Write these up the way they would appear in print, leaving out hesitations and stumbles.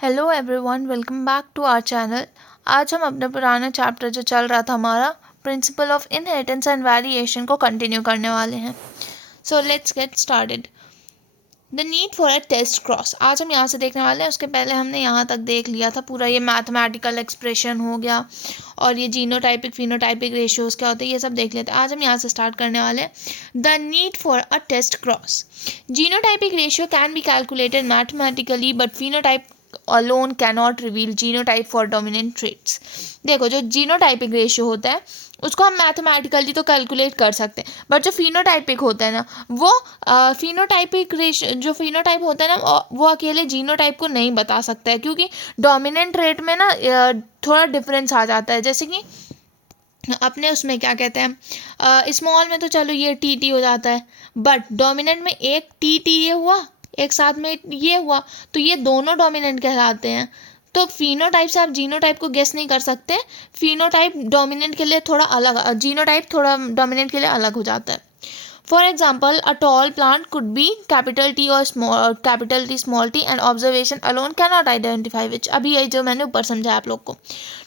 Hello everyone, welcome back to our channel. आज हम अपना पुराना चैप्टर जो चल रहा था हमारा principle of inheritance and variation को कंटिन्यू करने वाले हैं। So let's get started. The need for a test cross. आज हम यहाँ से देखने वाले हैं। उसके पहले हमने यहाँ तक देख लिया था पूरा, ये मैथमेटिकल एक्सप्रेशन हो गया और ये जीनोटाइपिक फिनोटाइपिक रेशियोज क्या होते हैं ये सब देख लेते हैं। आज हम यहाँ से स्टार्ट करने वाले हैं। The need for a test cross. Genotypic ratio can be calculated mathematically but phenotype alone cannot reveal genotype for dominant traits. देखो, जो जीनोटाइपिक रेशियो होता है उसको हम मैथमेटिकली तो कैलकुलेट कर सकते हैं, बट जो फिनोटाइपिक होता है ना वो फिनोटाइपिक रेशियो जो फिनोटाइप होता है ना वो अकेले जीनोटाइप को नहीं बता सकता है, क्योंकि डोमिनेंट ट्रेट में ना थोड़ा डिफरेंस आ जाता है। जैसे कि अपने उसमें क्या कहते हैं, स्मॉल में तो चलो ये टी हो जाता है, बट डोमिनेंट में एक टी ये हुआ, एक साथ में ये हुआ, तो ये दोनों डोमिनेंट कहलाते हैं। तो फिनोटाइप से आप जीनोटाइप को गेस नहीं कर सकते। फिनोटाइप डोमिनेंट के लिए थोड़ा अलग, जीनोटाइप थोड़ा डोमिनेंट के लिए अलग हो जाता है। For example, a tall plant could be capital T or small capital T small t, and observation alone cannot identify which. अभी यही जो मैंने ऊपर समझाया आप लोग को.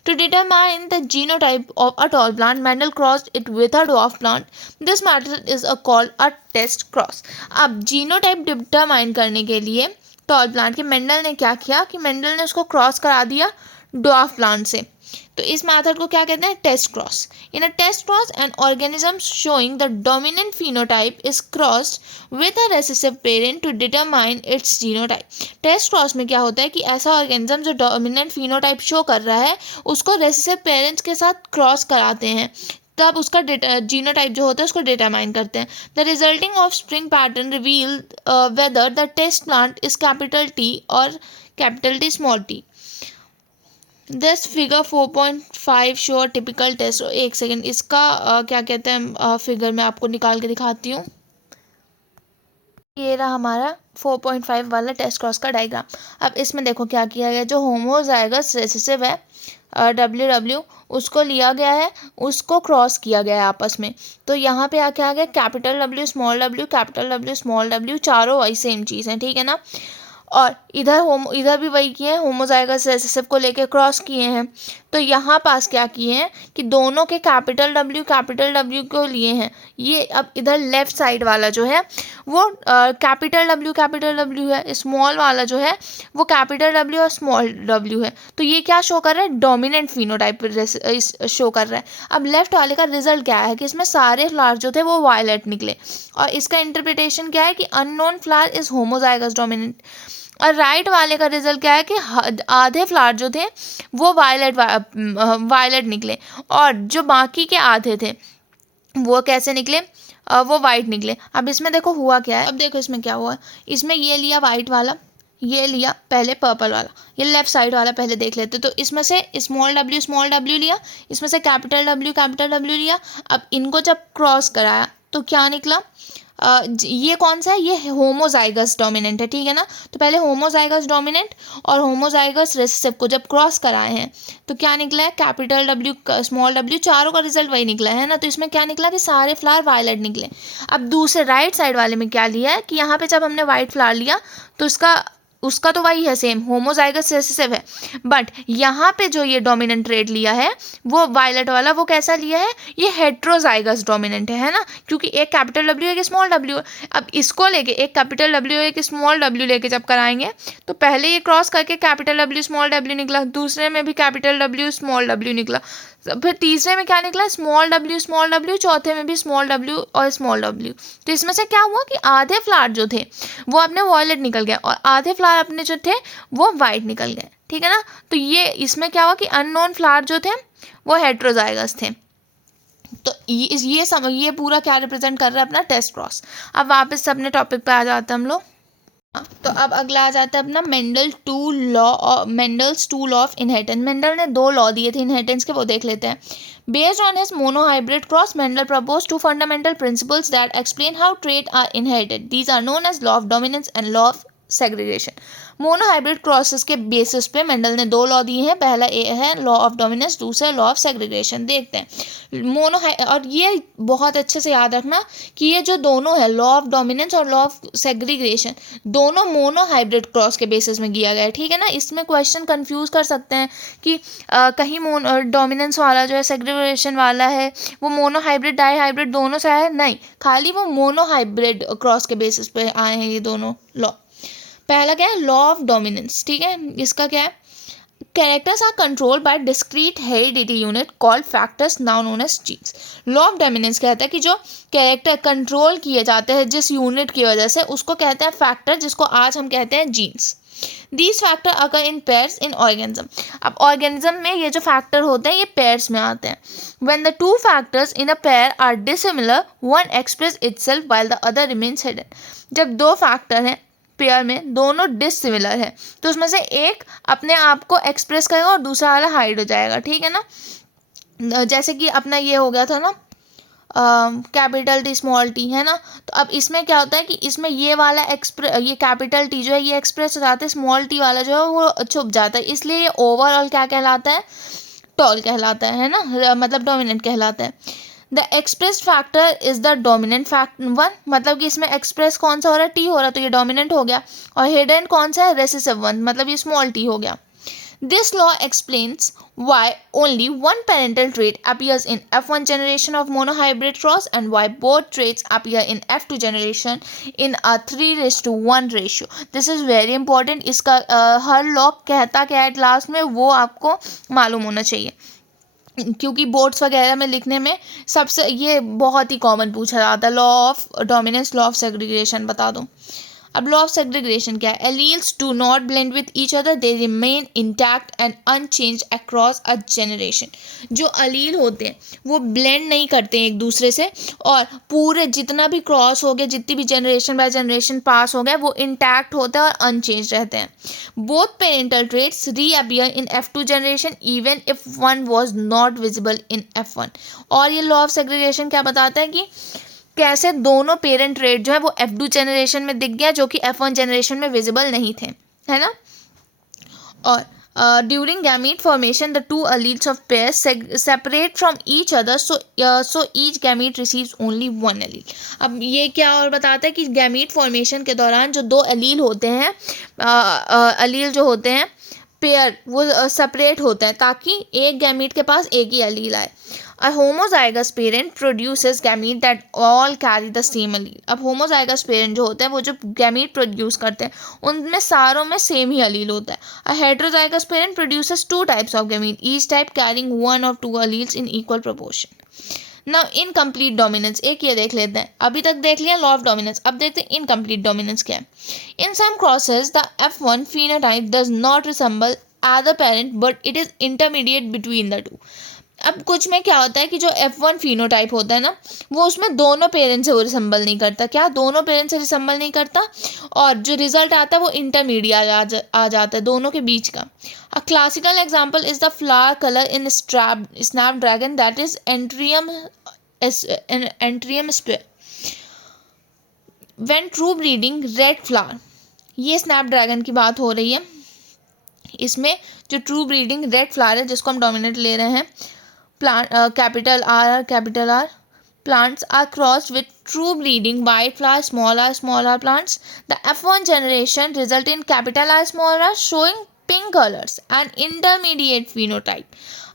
To determine the genotype of a tall plant, Mendel crossed it with a dwarf plant. This method is called a test cross. अब जीनोटाइप डिटरमाइन करने के लिए टॉल प्लांट के मेंडल ने क्या किया कि मेंडल ने उसको क्रॉस करा दिया ड्वार्फ प्लांट से। तो इस मेथड को क्या कहते हैं? Test cross. In a test cross an organism showing the dominant phenotype is crossed with a recessive parent to determine its genotype. Test cross में क्या होता है कि ऐसा ऑर्गेनिज्म जो डोमिनेंट फिनोटाइप शो कर रहा है उसको रेसेसिव पेरेंट्स के साथ क्रॉस कराते हैं, तब उसका जीनोटाइप जो होता है उसको डिटरमाइन करते हैं। The resulting offspring pattern reveal whether the test plant is capital T और capital T small T. This figure 4.5 show typical test. एक सेकेंड, इसका क्या कहते हैं फिगर मैं आपको निकाल के दिखाती हूँ। ये रहा हमारा 4.5 वाला टेस्ट क्रॉस का डायग्राम। अब इसमें देखो क्या किया गया, जो होमोजाइगस रेसेसिव है डब्ल्यू उसको लिया गया है, उसको क्रॉस किया गया है आपस में। तो यहाँ पे क्या आ गया, कैपिटल डब्ल्यू स्मॉल डब्ल्यू चारों वही सेम चीज़ है, ठीक है ना। और इधर भी वही किए हैं, होमोजाइगस रेसेसिव को लेके क्रॉस किए हैं। तो यहाँ पास क्या किए हैं कि दोनों के कैपिटल डब्ल्यू को लिए हैं। ये अब इधर लेफ्ट साइड वाला जो है वो कैपिटल डब्ल्यू है, स्मॉल वाला जो है वो कैपिटल डब्ल्यू और स्मॉल डब्ल्यू है। तो ये क्या शो कर रहा है? डोमिनेंट फिनोटाइप शो कर रहा है। अब लेफ्ट वाले का रिजल्ट क्या है कि इसमें सारे फ्लावर जो थे वो वायलेट निकले, और इसका इंटरप्रिटेशन क्या है कि unknown flower is homozygous dominant. और राइट वाले का रिजल्ट क्या है कि आधे फ्लावर जो थे वो वायलेट निकले, और जो बाकी के आधे थे वो कैसे निकले? वो वाइट निकले। अब इसमें देखो हुआ क्या है, अब देखो इसमें क्या हुआ। इसमें ये लिया वाइट वाला, ये लिया पहले पर्पल वाला, ये लेफ्ट साइड वाला पहले देख लेते। तो इसमें से स्मॉल डब्ल्यू लिया, इसमें से कैपिटल डब्ल्यू लिया। अब इनको जब क्रॉस कराया तो क्या निकला? ये कौन सा है? ये होमोजाइगस डोमिनेंट है, ठीक है ना। तो पहले होमोजाइगस डोमिनेंट और होमोजाइगस रेसेसिव को जब क्रॉस कराए हैं तो क्या निकला है? कैपिटल डब्ल्यू स्मॉल डब्ल्यू, चारों का रिजल्ट वही निकला है ना। तो इसमें क्या निकला कि सारे फ्लावर वायलेट निकले। अब दूसरे राइट साइड वाले में क्या लिया है कि यहाँ पे जब हमने वाइट फ्लावर लिया तो उसका तो वही है, सेम होमोजाइगस रेसेसिव है, बट यहाँ पे जो ये डोमिनेंट ट्रेट लिया है वो वायलेट वाला, वो कैसा लिया है? ये हेट्रोजाइगस डोमिनेंट है ना, क्योंकि एक कैपिटल डब्ल्यू एक स्मॉल डब्ल्यू है। अब इसको लेके एक कैपिटल डब्ल्यू एक स्मॉल डब्ल्यू लेके जब कराएंगे तो पहले ये क्रॉस करके कैपिटल डब्ल्यू स्मॉल डब्ल्यू निकला, दूसरे में भी कैपिटल डब्ल्यू स्मॉल डब्ल्यू निकला, फिर तीसरे में क्या निकला? स्मॉल डब्ल्यू, चौथे में भी स्मॉल डब्ल्यू और स्मॉल डब्ल्यू। तो इसमें से क्या हुआ कि आधे फ्लावर जो थे वो अपने वॉयलेट निकल गए और आधे फ्लावर अपने जो थे वो वाइट निकल गए, ठीक है ना। तो ये इसमें क्या हुआ कि अननोन फ्लावर जो थे वो हेट्रोजाइगस थे। तो ये पूरा क्या रिप्रेजेंट कर रहा है? अपना टेस्ट क्रॉस। अब वापस अपने टॉपिक पे आ जाते हैं हम लोग। तो अब अगला आ जाता है अपना Mendel's two law of inheritance. Mendel ने 2 लॉ दिए थे इनहेरिटेंस के, वो देख लेते हैं। Based on his monohybrid cross, Mendel propose 2 fundamental principles that explain how trait are inherited. These are known as law of dominance and law of segregation. Monohybrid crosses के basis पे Mendel ने 2 law दिए हैं। पहला ए है law of dominance, दूसरा law of segregation. देखते हैं और ये बहुत अच्छे से याद रखना कि ये जो दोनों है लॉ ऑफ डोमिनेंस और लॉ ऑफ सेग्रीगेशन दोनों मोनोहाइब्रिड क्रॉस के बेसिस में किया गया है, ठीक है ना। इसमें क्वेश्चन कंफ्यूज कर सकते हैं कि कहीं डोमिनेंस वाला जो है सेग्रीगेशन वाला है वो मोनोहाइब्रिड डाईहाइब्रिड दोनों से है, नहीं, खाली वो मोनोहाइब्रिड क्रॉस के बेसिस पे आए हैं ये दोनों लॉ। पहला क्या है लॉ ऑफ डोमिनेंस, ठीक है। इसका क्या है, characters are controlled by discrete heredity unit called factors now known as genes. Law of dominance कहता है कि जो कैरेक्टर कंट्रोल किए जाते हैं जिस यूनिट की वजह से उसको कहते हैं फैक्टर, जिसको आज हम कहते हैं genes. These factors occur in pairs in organism। अब ऑर्गेनिज्म में ये जो फैक्टर होते हैं ये पेयर्स में आते हैं। When the two factors in a pair are dissimilar, one express itself while the other remains hidden। जब दो फैक्टर हैं पेयर में, दोनों डिसिमिलर है, तो उसमें से एक अपने आप को एक्सप्रेस करेगा और दूसरा वाला हाइड हो जाएगा, ठीक है ना। जैसे कि अपना ये हो गया था ना कैपिटल टी स्मॉल टी, है ना। तो अब इसमें क्या होता है कि इसमें ये वाला ये कैपिटल टी जो है ये एक्सप्रेस हो जाता है, स्मॉल टी वाला जो है वो छुप जाता है, इसलिए ये ओवरऑल क्या कहलाता है, टॉल कहलाता है ना, मतलब डोमिनेंट कहलाता है। The express factor is the dominant factor one, मतलब कि इसमें एक्सप्रेस कौन सा हो रहा है, टी हो रहा है, तो ये डोमिनेंट हो गया। और हिडन कौन सा है, रेसेसिव वन, मतलब ये स्मॉल टी हो गया। This law explains why only one parental trait appears in F1 generation of monohybrid cross and why both traits appear in F2 generation in a 3:1 ratio. This is very important। इसका हर law कहता क्या है last में वो आपको मालूम होना चाहिए, क्योंकि बोर्ड्स वगैरह में लिखने में सबसे ये बहुत ही कॉमन पूछा जाता है। Law of dominance, law of segregation बता दो। अब लॉ ऑफ सेग्रीगेशन क्या है, alleles do not blend with each other, they remain intact and unchange across a generation. जो अलील होते हैं वो ब्लेंड नहीं करते हैं एक दूसरे से, और पूरे जितना भी क्रॉस हो गया, जितनी भी जनरेशन बाय जनरेशन पास हो गया, वो इंटैक्ट होते हैं और अनचेंज रहते हैं। Both parental traits reappear in F2 generation even if one was not visible in F1। और ये लॉ ऑफ सेग्रीगेशन क्या बताता है कि कैसे दोनों पेरेंट ट्रेट जो है वो F2 जनरेशन में दिख गया जो कि F1 जनरेशन में विजिबल नहीं थे, है ना। और during gamete formation the two alleles of pairs separate from each other, so each gamete receives only one allele. अब ये क्या और बताता है कि गैमीट फॉर्मेशन के दौरान जो दो अलील होते हैं, अलील जो होते हैं पेयर, वो सेपरेट होते हैं ताकि एक गैमीट के पास एक ही अलील आए। A homozygous parent produces gamete that all carry the same allele। अब homozygous parent जो होते हैं वो जो gamete produce करते हैं उनमें सारों में सेम ही allele होता है। A heterozygous parent produces two types of gamete, each type carrying one or two alleles in equal proportion। Now incomplete dominance, एक ये देख लेते हैं। अभी तक देख लिया law of dominance, अब देखते हैं incomplete dominance क्या है। In some crosses the F1 phenotype does not resemble either parent but it is intermediate between the two। अब कुछ में क्या होता है कि जो F1 फिनोटाइप होता है ना वो उसमें दोनों पेरेंट्स से वो रिसेंबल नहीं करता, क्या दोनों पेरेंट्स से रिसेंबल नहीं करता, और जो रिजल्ट आता है वो इंटरमीडिएट आ जाता है दोनों के बीच का। A classical example is the flower colour in snapdragon that is Antirrhinum spare when true breeding red flower. ये स्नैपड्रैगन की बात हो रही है, इसमें जो ट्रू ब्रीडिंग रेड फ्लावर है जिसको हम डोमिनेट ले रहे हैं, plant capital R plants are crossed with true breeding white flower small r plants। The F1 generation result in capital R small r showing pink colors and intermediate phenotype।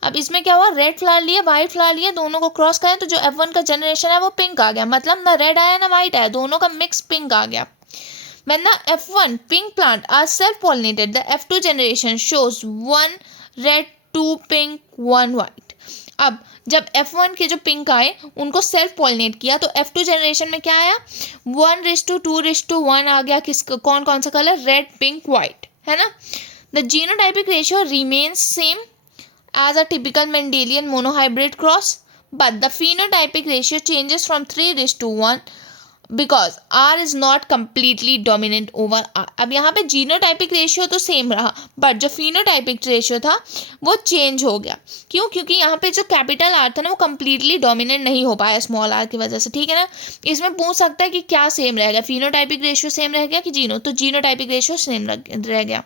अब इसमें क्या हुआ, रेड फ्लावर लिए white flower लिए, दोनों को cross करें तो जो F1 का जनरेशन है वो पिंक आ गया, मतलब ना रेड आया ना वाइट आया, दोनों का मिक्स पिंक आ गया। When the F1 pink plant are self pollinated, the F2 generation shows one red, two pink, one white। अब जब F1 के जो पिंक आए उनको सेल्फ पॉलिनेट किया तो F2 जनरेशन में क्या आया, 1:2:1 आ गया। कौन कौन सा कलर, रेड पिंक वाइट, है ना। The genotypic ratio remains same as a typical Mendelian monohybrid cross but the phenotypic ratio changes from 3:1 because R is not completely dominant over R. अब यहाँ पे जीनोटाइपिक रेशियो तो same रहा, but जो phenotypic ratio था वो change हो गया। क्यों? क्योंकि यहाँ पे जो कैपिटल आर था ना वो कम्प्लीटली डोमिनेंट नहीं हो पाया स्मॉल आर की वजह से, ठीक है ना। इसमें पूछ सकता है कि क्या सेम रह गया, फिनोटाइपिक रेशियो सेम रह गया कि जीनो, तो जीनोटाइपिक रेशियो सेम रह गया।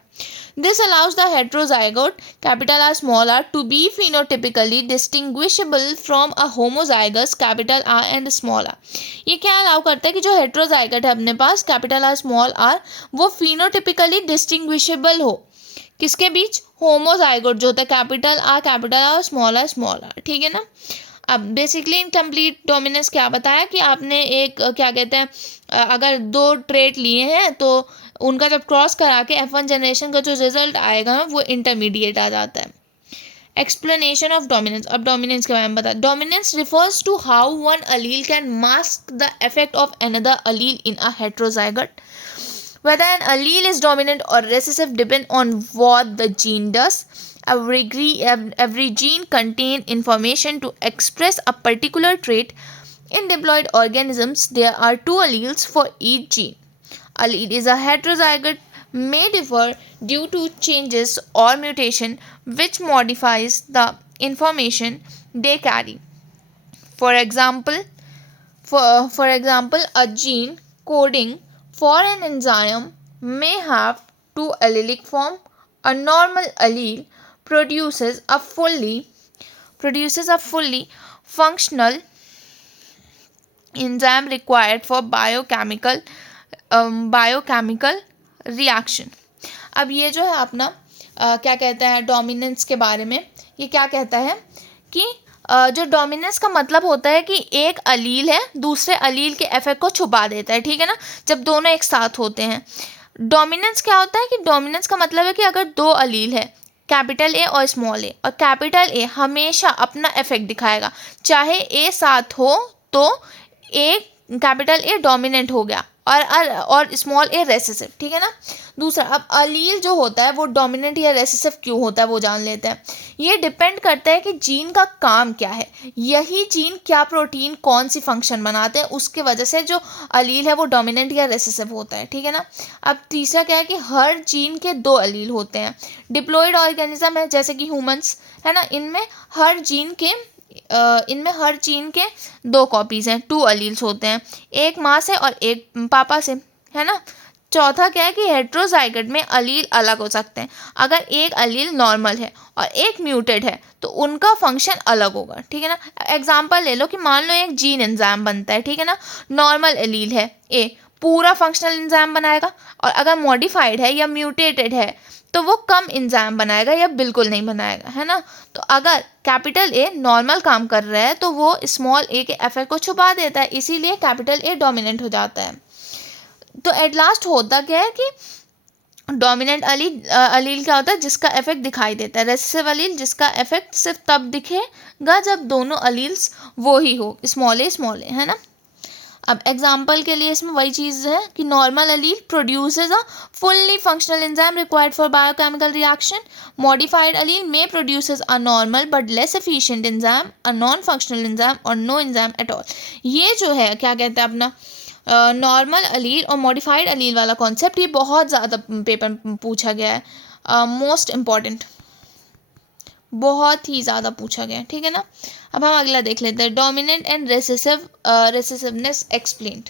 This allows the heterozygote capital R small r to be phenotypically distinguishable from a homozygous capital R and small r। ये क्या अलाउ करता है कि जो हेट्रोजाइगट है अपने पास कैपिटल आर स्मॉल आर वो फिनोटिपिकली डिस्टिंग्विशेबल हो, किसके बीच? होमोजाइगोट जो होता है कैपिटल आर स्मॉल आर, ठीक है ना। अब बेसिकली इनकम्प्लीट डोमिनेंस क्या बताया कि आपने एक क्या कहते हैं, अगर दो ट्रेट लिए हैं तो उनका जब क्रॉस करा के F1 जनरेशन का जो रिजल्ट आएगा वो इंटरमीडिएट आ जाता है। Explanation of dominance. अब डोमिनेंस के बारे में बता। Dominance refers to how one allele can mask the effect of another allele in a heterozygote. Whether an allele is dominant or recessive depend on what the gene does. Every gene contains information to express a particular trait. In diploid organisms, there are two alleles for each gene. Allele is a heterozygote may differ due to changes or mutation which modifies the information they carry. For example, a gene coding for an enzyme may have two allelic form. A normal allele produces a fully functional enzyme required for biochemical reaction. अब ये जो है अपना क्या कहता है dominance के बारे में, ये क्या कहता है कि जो डोमिनेंस का मतलब होता है कि एक अलील है दूसरे अलील के इफेक्ट को छुपा देता है, ठीक है ना, जब दोनों एक साथ होते हैं। डोमिनेंस क्या होता है कि डोमिनेंस का मतलब है कि अगर दो अलील है कैपिटल ए और स्मॉल ए, और कैपिटल ए हमेशा अपना इफेक्ट दिखाएगा, चाहे ए साथ हो तो ए कैपिटल ए डोमिनेंट हो गया और स्मॉल ए रेसेसिव, ठीक है ना। दूसरा, अब अलील जो होता है वो डोमिनेंट या रेसेसिव क्यों होता है वो जान लेते हैं। ये डिपेंड करता है कि जीन का काम क्या है, यही जीन क्या प्रोटीन कौन सी फंक्शन बनाते हैं, उसके वजह से जो अलील है वो डोमिनेंट या रेसेसिव होता है, ठीक है ना। अब तीसरा क्या है कि हर जीन के दो अलील होते हैं। डिप्लॉइड ऑर्गेनिज्म है जैसे कि ह्यूमंस है ना, इनमें हर जीन के दो कॉपीज हैं, टू अलील्स होते हैं, एक माँ से और एक पापा से, है ना। चौथा क्या है कि हेट्रोजाइगट में अलील अलग हो सकते हैं। अगर एक अलील नॉर्मल है और एक म्यूटेड है तो उनका फंक्शन अलग होगा, ठीक है ना। एग्जांपल ले लो कि मान लो एक जीन एंजाइम बनता है, ठीक है ना, नॉर्मल अलील है ए, पूरा फंक्शनल एंजाइम बनाएगा, और अगर मॉडिफाइड है या म्यूटेटेड है तो वो कम एंजाइम बनाएगा या बिल्कुल नहीं बनाएगा, है ना। तो अगर कैपिटल ए नॉर्मल काम कर रहा है तो वो स्मॉल ए के इफेक्ट को छुपा देता है, इसीलिए कैपिटल ए डोमिनेंट हो जाता है। तो एट लास्ट होता क्या है कि डोमिनेंट अलील क्या होता है जिसका इफेक्ट दिखाई देता है, रेसेसिव अलील जिसका इफेक्ट सिर्फ तब दिखेगा जब दोनों अलील्स वो ही हो, स्मॉल ए, है ना। अब एग्जाम्पल के लिए इसमें वही चीज़ है कि normal allele produces a fully functional enzyme required for biochemical reaction. Modified allele may produces a normal but less efficient enzyme, a non functional enzyme और नो एंजाइम एट ऑल। ये जो है क्या कहते हैं अपना नॉर्मल अलील और मॉडिफाइड अलील वाला कॉन्सेप्ट, ये बहुत ज़्यादा पेपर पूछा गया है, मोस्ट इम्पॉर्टेंट, बहुत ही ज़्यादा पूछा गया है, ठीक है ना। अब हम अगला देख लेते हैं, dominant and recessiveness explained.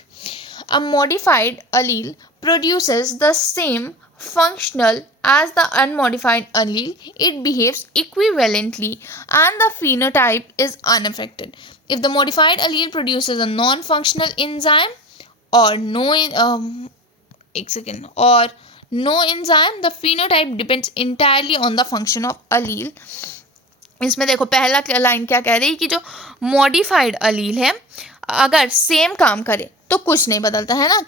A modified allele produces the same functional as the unmodified allele. It behaves equivalently and the phenotype is unaffected. If the modified allele produces a non-functional enzyme or no enzyme, the phenotype depends entirely on the function of allele. इसमें देखो पहला line क्या कह रही है कि जो modified अलील है अगर सेम काम करे तो कुछ नहीं बदलता, है ना,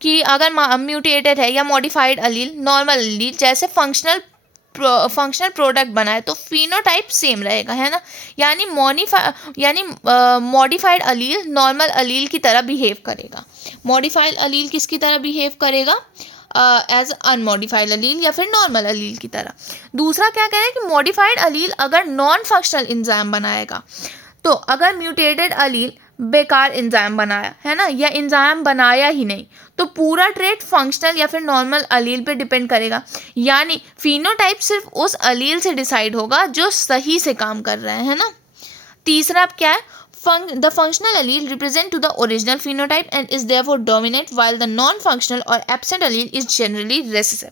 कि अगर म्यूटेटेड है या मॉडिफाइड अलील नॉर्मल अलील जैसे फंक्शनल प्रोडक्ट बनाए तो फिनोटाइप सेम रहेगा, है ना। यानी मॉडिफाइड अलील नॉर्मल अलील की तरह बिहेव करेगा, मॉडिफाइड अलील किसकी तरह बिहेव करेगा, एज अनमॉडिफाइड अलील या फिर नॉर्मल अलील की तरह। दूसरा क्या कह रहे हैं कि मॉडिफाइड अलील अगर नॉन फंक्शनल एंजाइम बनाएगा, तो अगर म्यूटेटेड अलील बेकार एंजाइम बनाया है ना, या एंजाइम बनाया ही नहीं, तो पूरा ट्रेट फंक्शनल या फिर नॉर्मल अलील पे डिपेंड करेगा। यानी फिनोटाइप सिर्फ उस अलील से डिसाइड होगा जो सही से काम कर रहा है ना। तीसरा अब क्या है, the functional allele represent to the original phenotype and is therefore dominant while the non-functional or absent allele is generally recessive।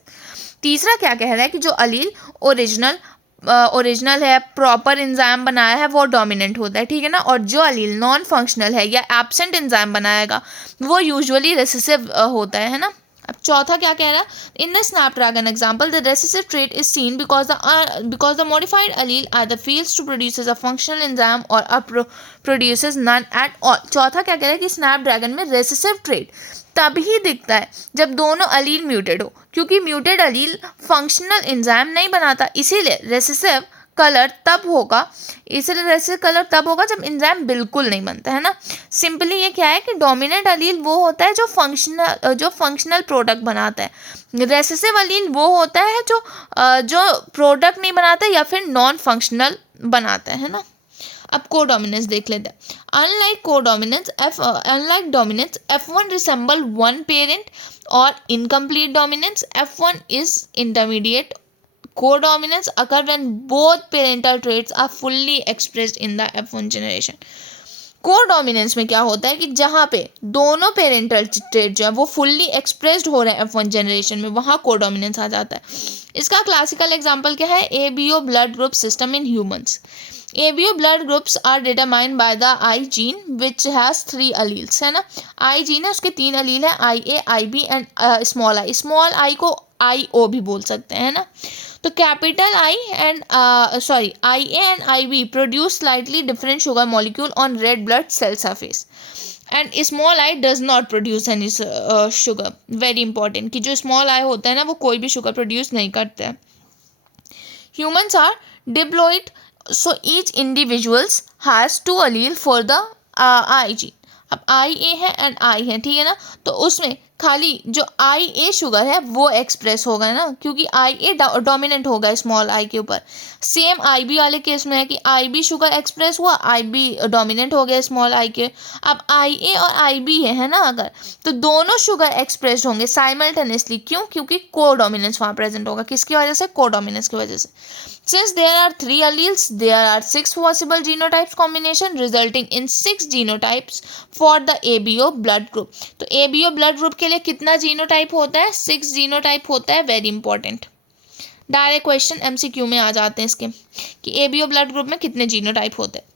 तीसरा क्या कह रहा है कि जो अलील ओरिजिनल है, प्रॉपर एंजाइम बनाया है, वो डोमिनेंट होता है, ठीक है ना, और जो अलील नॉन फंक्शनल है या एब्सेंट एंजाइम बनाएगा वो यूजुअली रिसेसिव होता है ना। अब चौथा क्या कह रहा है, in the snapdragon example the recessive trait is seen because the modified allele either fails to produces a functional enzyme और प्रोड्यूसेस नन एट ऑल। चौथा क्या कह रहा है कि स्नैपड्रैगन में रेसेसिव ट्रेट तभी दिखता है जब दोनों अलील म्यूटेड हो, क्योंकि म्यूटेड अलील फंक्शनल एंजाइम नहीं बनाता, इसीलिए रेसेसिव कलर तब होगा जब एंजाइम बिल्कुल नहीं बनता है ना। सिंपली ये क्या है कि डोमिनेंट अलील वो होता है जो फंक्शनल प्रोडक्ट बनाता है, रेसेसिव अलील वो होता है जो प्रोडक्ट नहीं बनाता या फिर नॉन फंक्शनल बनाता है ना। अब कोडोमिनेंस देख लेते हैं। Unlike dominance F1 resemble one parent और incomplete dominance F1 is intermediate. Codominance occur when both parental traits are fully expressed in the F1 generation। Codominance में क्या होता है कि जहाँ पे दोनों पेरेंटल ट्रेट जो है वो फुल्ली एक्सप्रेस्ड हो रहे हैं F1 जनरेशन में, वहाँ कोडोमिनेंस आ जाता है। इसका क्लासिकल एग्जांपल क्या है, ABO blood group system in humans. ABO blood groups are determined by the I gene which has 3 alleles है ना। I gene है, उसके 3 allele है, IA, IB and small I. Small I को IO भी बोल सकते हैं ना। तो capital I and IA and IB produce slightly different sugar molecule on red blood cell surface and small I does not produce any sugar. Very important कि जो small I होता है ना वो कोई भी शुगर प्रोड्यूस नहीं करता है। Humans are diploid, so each individuals has 2 allele for the I gene। अब IA है एंड I है, ठीक है ना, तो उसमें खाली जो IA शुगर है वो एक्सप्रेस होगा ना, क्योंकि IA डोमिनेंट होगा स्मॉल आई के ऊपर। सेम IB वाले केस में है कि IB शुगर एक्सप्रेस हुआ, IB डोमिनेंट हो गया स्मॉल आई के। अब IA और IB है ना अगर, तो दोनों शुगर एक्सप्रेस होंगे साइमल्टेनियसली। क्यों? क्योंकि कोडोमिनेंस वहाँ प्रेजेंट होगा। किसकी वजह से? कोडोमिनेंस की वजह से। Since there are 3 alleles, there are 6 possible genotypes combination resulting in 6 genotypes for the ABO blood group। तो ABO blood group के लिए कितना जीनोटाइप होता है? 6 जीनोटाइप होता है। Very important, direct question MCQ में आ जाते हैं इसके कि ABO ब्लड ग्रुप में कितने जीनोटाइप होते हैं।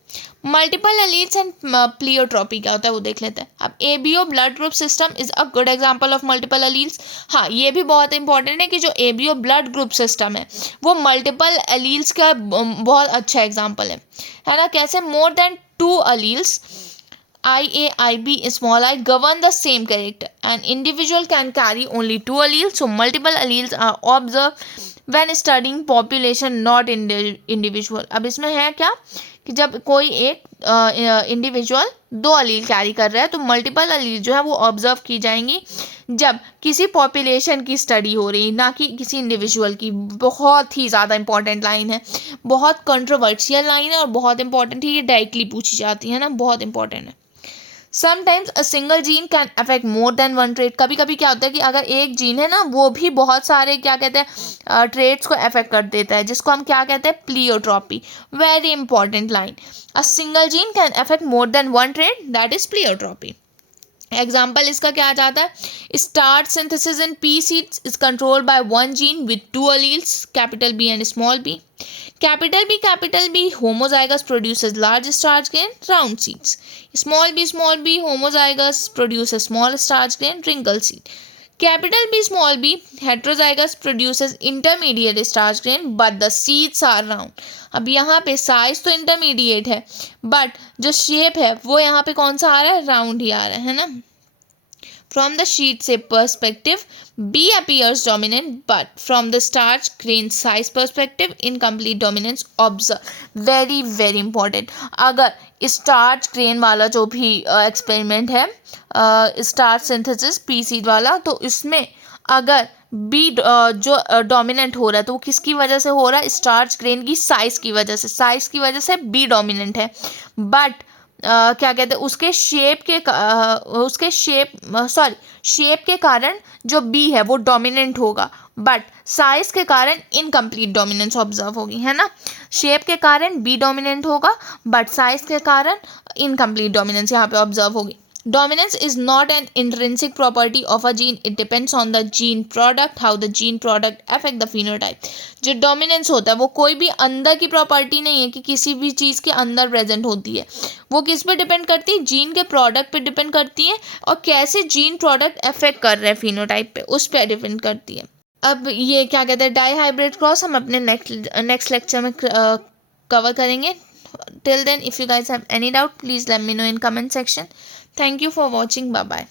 मल्टीपल एलील्स एंड प्लियोट्रॉपी क्या होता है वो देख लेते हैं। अब ABO blood group system is a good example of multiple alleles. हाँ, ये भी बहुत इंपॉर्टेंट है कि जो ABO ब्लड ग्रुप सिस्टम है वो मल्टीपल एलील्स का बहुत अच्छा एग्जांपल है ना। कैसे? More than 2 alleles IA, IB, small I govern the same character. An individual can carry only 2 alleles, so multiple alleles are observed when studying population, not individual। अब इसमें है क्या कि जब कोई एक इंडिविजुअल 2 अलील कैरी कर रहा है तो मल्टीपल अलील जो है वो ऑब्जर्व की जाएंगी जब किसी पॉपुलेशन की स्टडी हो रही है, ना कि किसी इंडिविजुअल की। बहुत ही ज़्यादा इंपॉर्टेंट लाइन है, बहुत कंट्रोवर्शियल लाइन है और बहुत इंपॉर्टेंट है, ये डायरेक्टली पूछी जाती है ना, बहुत इंपॉर्टेंट है। Sometimes a single gene can affect more than one trait. कभी कभी क्या होता है कि अगर एक जीन है ना वो भी बहुत सारे क्या कहते हैं ट्रेट्स को अफेक्ट कर देता है, जिसको हम क्या कहते हैं? Pleiotropy. Very important line, a single gene can affect more than one trait, that is pleiotropy. Example इसका क्या आ जाता है? Starch synthesis in P seeds is controlled by one gene with 2 alleles, capital B and small b। Capital B homozygous produces large starch grain round seeds. Small b homozygous produces small starch grain wrinkle seed. Capital B small b heterozygous produces intermediate starch grain but the seeds are round। अब यहाँ पे size तो intermediate है but जो shape है वो यहाँ पे कौन सा आ रहा है? राउंड ही आ रहा है ना। From the sheet shape perspective, B appears dominant, but from the starch grain size perspective, incomplete dominance observed। Very very important। अगर starch grain वाला जो भी एक्सपेरिमेंट है starch synthesis पी सीड वाला, तो इसमें अगर बी जो डोमिनेंट हो रहा है तो वो किसकी वजह से हो रहा है? स्टार्च ग्रेन की साइज की वजह से। साइज की वजह से बी डोमिनेंट है, बट क्या कहते हैं उसके शेप के कारण जो बी है वो डोमिनेंट होगा, बट साइज के कारण इनकम्प्लीट डोमिनेंस ऑब्जर्व होगी, है ना। शेप के कारण बी डोमिनेंट होगा, बट साइज के कारण इनकम्प्लीट डोमिनेंस यहाँ पे ऑब्जर्व होगी। Dominance is not an intrinsic property of a gene. It depends on the gene product, how the gene product affect the phenotype. जो dominance होता है वो कोई भी अंदर की प्रॉपर्टी नहीं है कि किसी भी चीज़ के अंदर प्रेजेंट होती है, वो किस पे डिपेंड करती है, जीन के प्रोडक्ट पे डिपेंड करती है, और कैसे जीन प्रोडक्ट अफेक्ट कर रहे हैं फिनोटाइप पे, उस पर डिपेंड करती है। अब ये क्या कहते हैं डाई हाइब्रिड क्रॉस हम अपने नेक्स्ट लेक्चर में कवर करेंगे। Till then, if you guys have any doubt, please let me know in comment section. Thank you for watching. Bye bye.